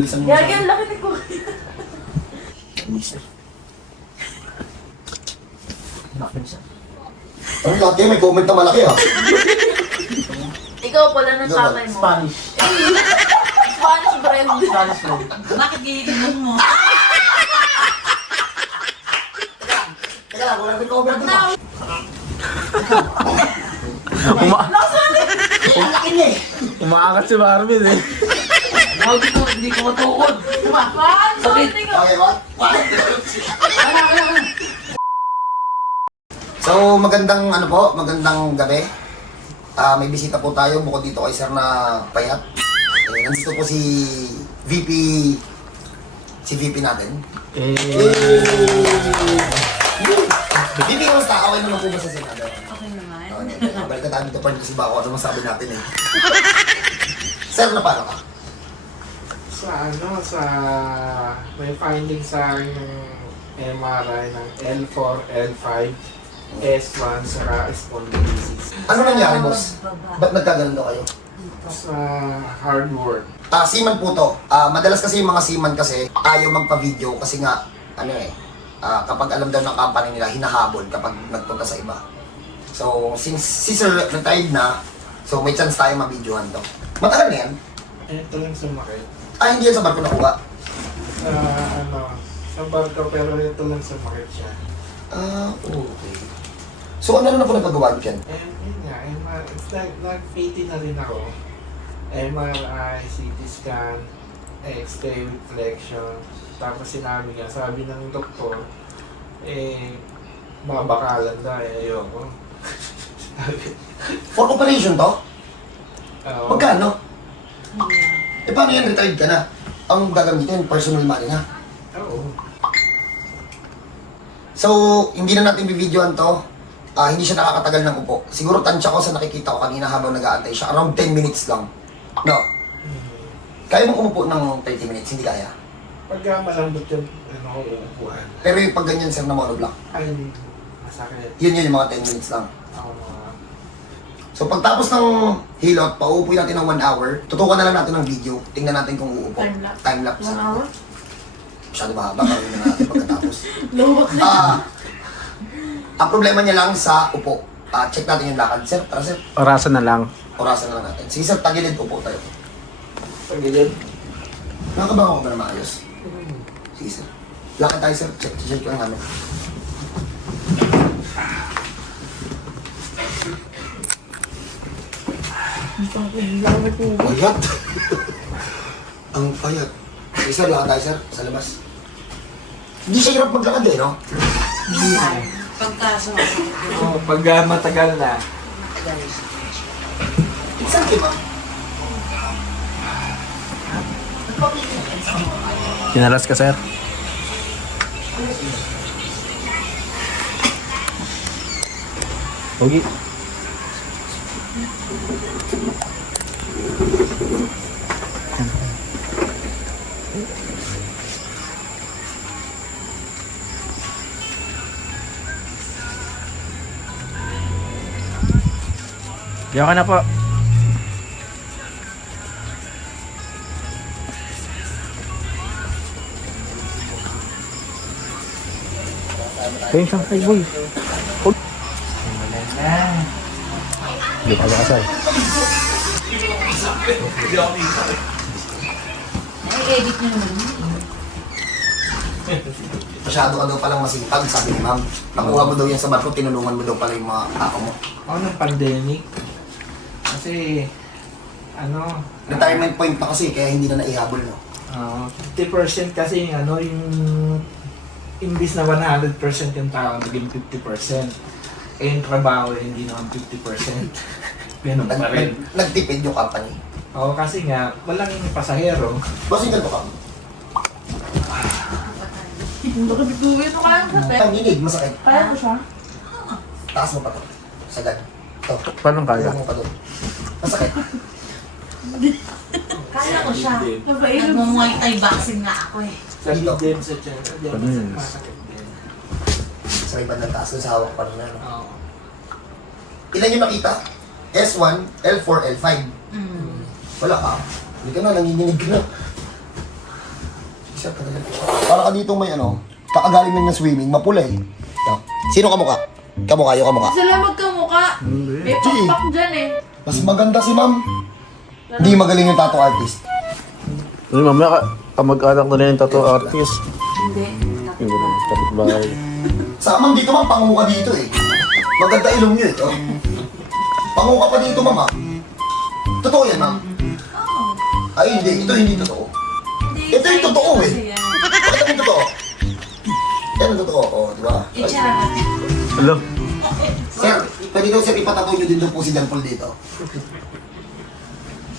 Gagi, ang laki ni Kuya. Ang laki, may comment na malaki ah. Ikaw pala ng tatay mo. Spanish. Spanish bread. Spanish lang. Bakit ginitignan mo? Teka lang, wala may comment na. Ang laki niya eh. Umaakat si Marvin eh. Hindi ko matukod. Bakit? Sorry ko. Okay, what? So, magandang ano po, magandang gabi. May bisita po tayo bukod dito kay sir na payat. Nandito po si VP natin. VP, kamusta? Okay naman po ba sa Senado? Okay naman. Balik na tayo dito pa rin kasi bako ano masabi natin eh. Sir, na paano ka? Sa may finding sa akin ng MRI ng L4, L5, S1, saka spondylosis. Ano nangyari, boss? Ba't nagkaganon daw kayo? Sa hard work. Seaman po to. Madalas kasi yung mga seaman kasi ayaw magpa-video kasi nga, ano eh, kapag alam daw ng company nila, hinahabol kapag nagpunta sa iba. So, since si sir retired na, so may chance tayo ma-videohan to. Matagal na yan? Ito lang sumakit. Hindi yan sa barko nakuha. Sa barko pero ito lang sumakit siya. Okay. So, ano na po nagpagawa niyo dyan? Yun nga, nag-PT na rin ako. MRI, CT scan, X-ray reflection. Tapos sinabi nga, sabi ng doktor, babakalan na ayoko. For operation to? Magkano? Yeah. Paano yan? Retired ka na. Ang gagamitin, personal money na. Oo. So, hindi na natin bibidyoan to. Hindi siya nakakatagal ng upo. Siguro tansya ko sa nakikita ko kanina habang nag-aantay siya. Around 10 minutes lang. No? Kaya mo umupo ng 30 minutes? Hindi kaya. Pagka malambot yung uupuan, Pero yung pag ganyan, sir, na monoblock, ay masakit. yun yung mga 10 minutes lang. Ako So, pagtapos ng hilot, pauupuin natin ng 1 hour. Tutukan na lang natin ng video. Tingnan natin kung uupo. Time-lapse. Time-lapse. 1 hour? Masyado mahaba. Gawin na natin pagkatapos. Lowak na. Ang problema niya lang sa upo. Check natin yung lakad. Sir, tara sir. Orasan na lang. Orasan na lang natin. Sige sir, tagilid upo tayo. pagilid. Nakakabaho ko ba na maayos? Sige sir. Lakad tayo sir. Check ko lang namin. Payat. Ang payat. Sige sir, lakad tayo sir. Sa labas. Hindi siya hirap maglakad eh, no? Minsan, pagka sumasakit ko, Pag matagal na, Saan kayo ma'am? Kinalas ka, sir. Pogi. Diyan ka na po. Ayun siya, ay boy. Hindi pa kasay. i-edit nyo naman. Masyado ka daw palang masipag, sabi ni ma'am. Nakuha mo daw yan sa barko, tinulungan mo daw pala yung mga tao mo. ako ng pandemic. Kasi, Retirement point pa kasi, kaya hindi na naihabol, no? 50% kasi yung imbis na 100% yung tao, naging 50%. Yung trabaho, hindi naman 50%. Ganun pa rin. Nagtipid yung company. Oo, kasi nga, walang pasahero. Bossing ganito ka. Baka bituin mo kaya sa pet. Tanginig, masakit. Kaya ko siya. Taas mo pa to. Sagad. Ito. Paano kaya? Ilong mo pa doon. Masakit. Kaya ko siya. Napainom. Nag-muay Thai boxing na ako eh. Sa din sa tiyan. Ano yun? Masakit din. Sa may bandang taas, doon sa hawak pa rin na, no? Oo. Ilan yung nakita? S1, L4, L5. Mm. Wala ka. Hindi ka na, nanginginig ka na. Sir, talaga. Para ka dito may ano, kakagaling lang ng swimming, mapula eh. Sino kamukha? Kamukha, yung kamukha. Sila magkamukha. May pakpak dyan eh. Mas maganda si ma'am. Hindi magaling yung tattoo artist. Ay, mamaya kamag-anak na rin yung tattoo artist. Hindi. Yung kapitbahay. Sa ma'am dito ma'am, panguha dito eh. Maganda ilong nyo eh. Oh. Panguha pa dito ma'am ah. Totoo yan ma'am? Ay hindi, ito hindi totoo. Ito yung totoo eh. Bakit yung totoo? Yan ang totoo, oh, di ba? Itsara natin. Hello? Sir, pwede daw sir ipatato nyo din daw po si John Paul dito.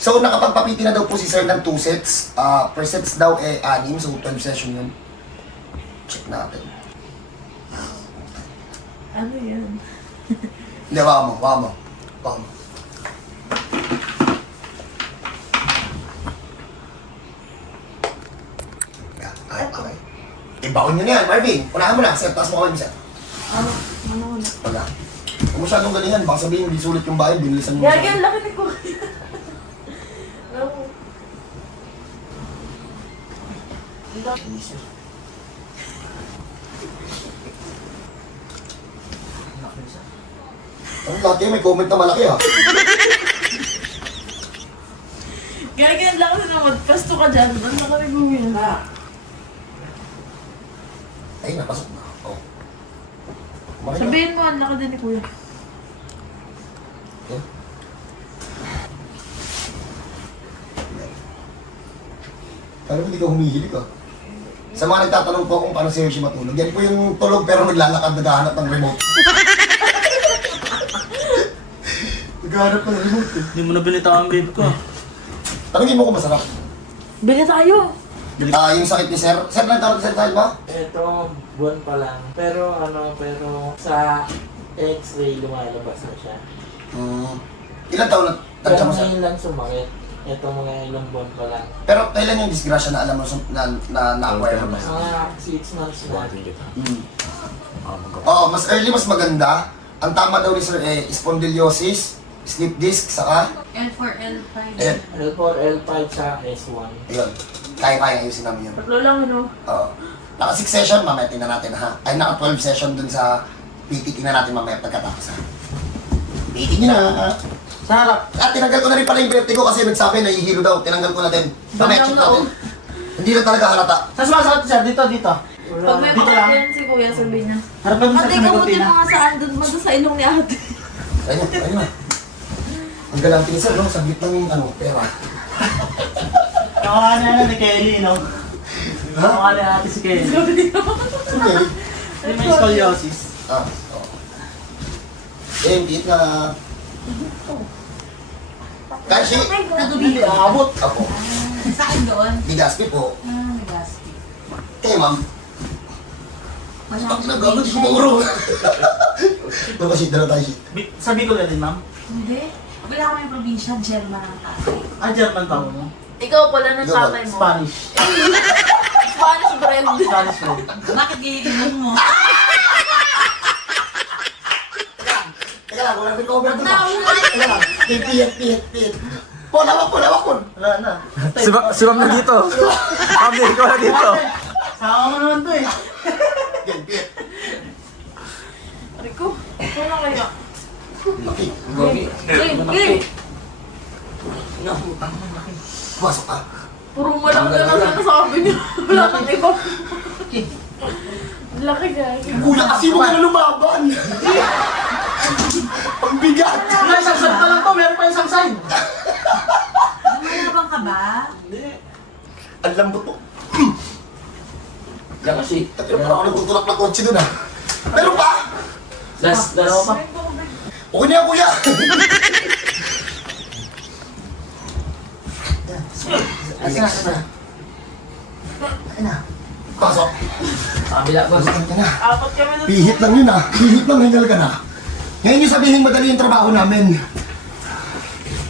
So nakapagpapiti na daw po si sir ng 2 sets. Per sets daw eh 6, so 12 session yun. Check natin. Ano yan? Hindi, waka mo. Yan, okay. Ibaon nyo na yan, Marvin. Unahan mo na, sir. Taas mo kami, sir. Ano na? Wala. Huwag mo masyadong galingan. Baka sabihin, hindi sulit yung bahay. Binilisan mo. Gagi, ang laki ni Kuya. No. Ang laki, may comment na malaki ah. Gagi, ang laki na magpasto ka dyan. Ang laki ni Kuya. Ay, napasok na. Oh. Kumain na. Sabihin mo, ang laki din ni Kuya. Yan. Parang hindi ka humihilig ah. Sa mga nagtatanong po kung paano si Hershey matulog, yan po yung tulog pero naglalakad, naghahanap ng remote. Naghahanap ng remote eh. Hindi mo na binitawan ang babe ko. Tanungin mo kung masarap. Bili tayo. Yung sakit ni Sir. Sir, nagkaroon sa sakit ba? Ito, buwan pa lang. Pero sa x-ray lumalabas na siya. Ilan taon na Pero tansya mo, Sir? ngayon lang sumakit. Ito mga ilang buwan pa lang. Pero kailan yung disgrasya na alam mo na-acquire mo? Mga 6 months na. Oo, mas early, mas maganda. Ang tama daw ni Sir eh, spondylosis, slip disc, saka, L4, L5. L4, L5 sa S1. ayun, kaya-kaya ayusin namin yun. Tatlo lang, ano? Oo. Naka 6 session, mamaya tingnan natin ha. Ay, naka 12 session dun sa PT, tingnan natin mamaya pagkatapos ha. PT nyo na. Sa harap. At tinanggal ko na rin pala yung vertigo kasi nagsabi nahihilo daw. Tinanggal ko na din. Mamaya check natin. Hindi na talaga halata. Sa sumasakit sir, dito. Pag may Dito lang. pakyan si Kuya, sabihin niya. Harapan mo sa Ate, kamutin mo nga saan doon mo sa ilong ni ate. Ayun na. Ang galante ni Sir, no? Saglit lang yung ano, pera. Kawawa na ni Kelly, no? Kawawa na natin si Kelly. Okay. May scoliosis. Oo. Hindi na. Kasi, Hindi aabot. ako, Saan doon? Digaspi po. Nagaspi. Eh, ma'am, Wala ang nagagod ko mauro. Ito kasi dala tayo shit. Sabi ko na din, ma'am. Hindi. Wala kami probinsya, German ang tatay. German tao mo. Ikaw pala ng tatay mo. Spanish. Spanish bread. Spanish friend. Bakit gigigilan mo? Teka lang, walang recover doon. Teka lang, piyet. Lawak po. Wala na. Si Ma'am na dito. Ma'am, ikaw na dito. Sama mo naman to eh. Piyet. Rico, wala kaya. Okay, Game. pumasok ka. Puro malaki na lang na sabi niya. Wala kang iba. Laki guys. Kuya, kasi mo ka na lumaban. Ang bigat. May isang side pa lang to, meron pa isang side. Lumabang ka ba? Ang lambot mo. Yan kasi. Pero parang ako nagtutulak na kotse dun ah. Meron pa? Last. Okay na yan, kuya. Asa na? Pasok. Kabila boss. Pasok ka na. Apat kami na. Pihit lang yun ah. Pihit lang, hingal ka na. Ngayon yung sabihin madali yung trabaho namin.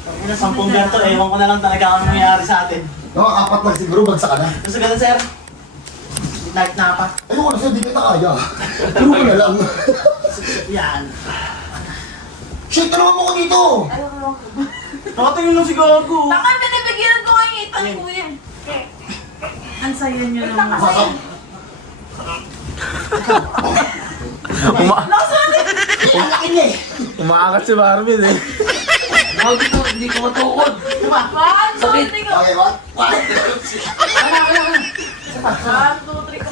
Pag na 10 ganito, ewan ko na lang talaga ano nangyayari sa atin. No, 4 lang siguro, bagsak ka na. Gusto ganun sir? Night na pa. Ayoko na sir, di kita kaya. Puro ko na lang. Yan. Shit, tulungan mo ko dito. Nakatingin lang si Gago. Tangan, binibigyan ko nga yung ita ni Kuya. Ang saya nyo naman. Ang laki niya eh. Umaangat si Marvin eh. Hindi ko matukod. One, two, three, go. Okay, what? One, two, three, go.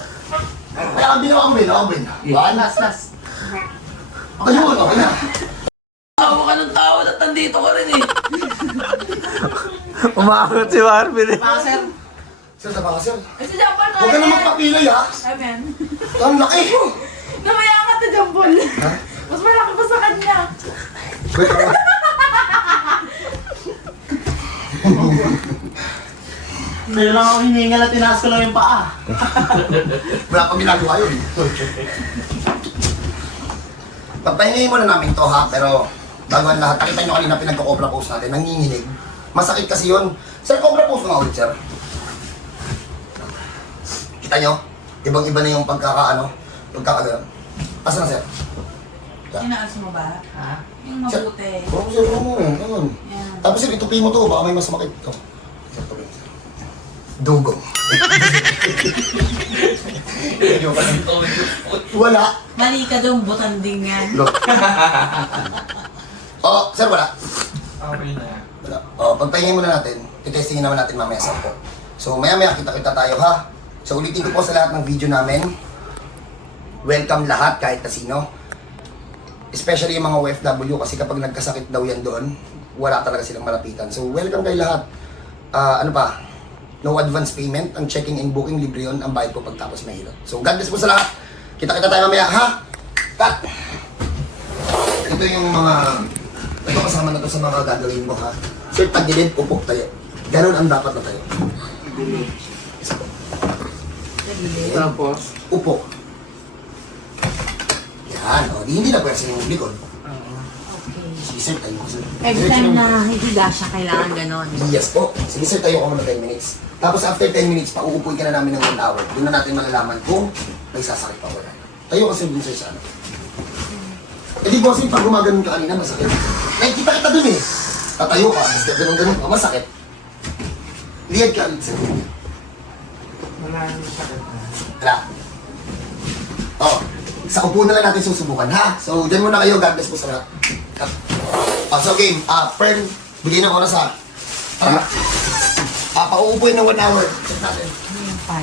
Kaya kang binawa ang win, ako win. One, Last. ayun, okay na. Tawa ka ng tawa at nandito ka rin eh. Umaangat si Marvin eh. Sir. Sir, tama ka, sir. Ay, si Jampol na. Huwag ka na magpapilay, ha? Amen. Ang laki. Namaya ka to, Jampol. Ha? Mas malaki pa sa kanya. Wait, Ngayon lang ako hiningal at tinaas ko lang yung paa. wala pang ginagawa yun. Pagpahingayin muna namin to, ha? Pero bago ang lahat, nakita nyo kanina pinagko-cobra pose natin, nanginginig. Masakit kasi yun. Sir, cobra pose nga ulit, sir. Kita nyo? Ibang-iba na yung pagkakagano. Asa na, sir? Tinaas mo ba? Ha? Yung mabuti. Oo, sir, oo, ganun. Yan. Tapos sir, itupi mo to, baka may mas makit to. Sir, tuloy, sir. Dugong. Wala. Mali ka doon, butandingan. Look. Oh, sir, wala. Okay na. Wala. Oh, pagpahingin muna natin, titestingin naman natin mamaya sa po. So, maya-maya kita-kita tayo, ha? So, ulitin ko po sa lahat ng video namin. Welcome lahat, kahit na sino. Especially yung mga OFW, kasi kapag nagkasakit daw yan doon, wala talaga silang malapitan. So, welcome kayo lahat. Ano pa? No advance payment. Ang checking and booking, libre yun. Ang bayad po pagtapos may hilot. So, God bless po sa lahat. Kita-kita tayo mamaya, ha? Cut! Ito yung mga... Ito kasama na to sa mga gagawin mo, ha? Sir, tagilid, upo tayo. Ganun ang dapat na tayo. Isa po. Tapos? Upo. Yan, o. Di, hindi na pwede yung likod. Sige, sir, tayo ko, sir. Every time na hihiga siya, kailangan ganon. Yes po. Sige, sir, tayo ko muna 10 minutes. Tapos after 10 minutes, pauupuin ka na namin ng 1 hour. Doon na natin malalaman kung may sasakit pa wala. Tayo kasi dun, sir, sa ano. Eh di, bossing, pag gumaganon ka kanina, masakit. Nakikita kita dun eh. Tatayo ka, basta ganun-ganun ka, masakit. Liad ka ulit, sir. Wala nang sakit na. Wala. Oh, sa upo na lang natin susubukan, ha? So, dyan muna kayo. God bless po sa lahat. So, game. Fern, bigay ng oras, ha? Tara. Pauupuin ng 1 hour. Check natin.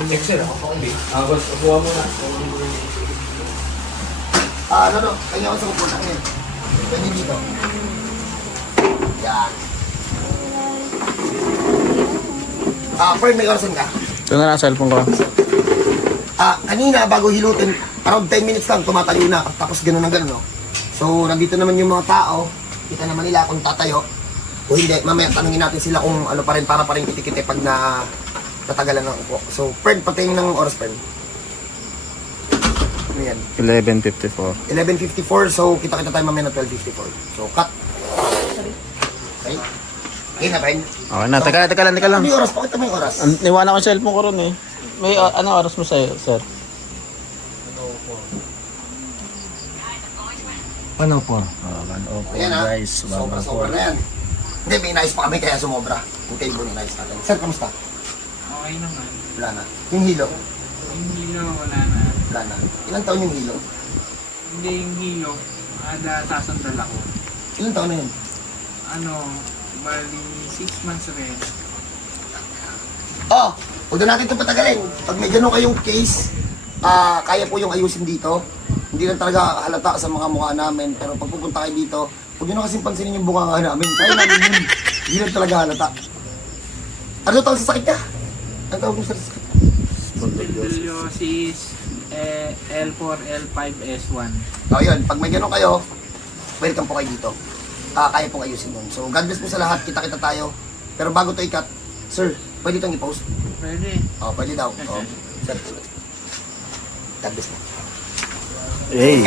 Excel ako. Okay. Tapos, kuha mo na. Kanya ako sa upo na ngayon. Pwede dito. Yan. Fern, may orasan ka? Ito na lang cellphone ko. Kanina, bago hilutin, around 10 minutes lang, tumatayo na. Tapos gano'n ang gano'n, no? So, nandito naman yung mga tao. Kita naman nila kung tatayo. O hindi, mamaya tanungin natin sila kung ano pa rin, para pa rin kitikite pag natagalan ng upo. So, Pern, patingin ng oras, Pern. Ano yan? 11:54. 11:54, so kita-kita tayo mamaya na 12:54. So, cut. Okay? Okay na, Pern? Okay na, teka lang. Ano yung oras? Pakita mo yung oras. Niwanan ko yung cellphone ko ron eh. May anong oras mo sa'yo, sir? Ano po? Ayan, ha? guys. Sobra na yan. Hindi, may inayos pa kami kaya sumobra. Yung table na inayos natin. Sir, kamusta? Okay naman. Wala na. Yung hilo? Yung hilo, wala na. Wala na. Ilang taon yung hilo? Hindi yung hilo. Sasandal ako. Ilang taon na yun? Bali 6 months rin. Oh, huwag na natin ito patagalin. Pag may ganun kayong case, kaya po yung ayusin dito. Hindi lang talaga halata sa mga mukha namin. Pero pag pupunta kayo dito, huwag nyo na kasing pansinin yung bunganga namin. Kaya namin yun. Hindi lang talaga halata. Ano tawag sa sakit ka? Ano tawag mo sa sakit? Spondylosis L4, L5S1. O yun, pag may ganun kayo, welcome po kayo dito. Kaya pong ayusin yun. So, God bless po sa lahat. Kita-kita tayo. Pero bago to i-cut, sir, pwede itong i-post? Pwede. Pwede daw. Sir, God bless po. Hey!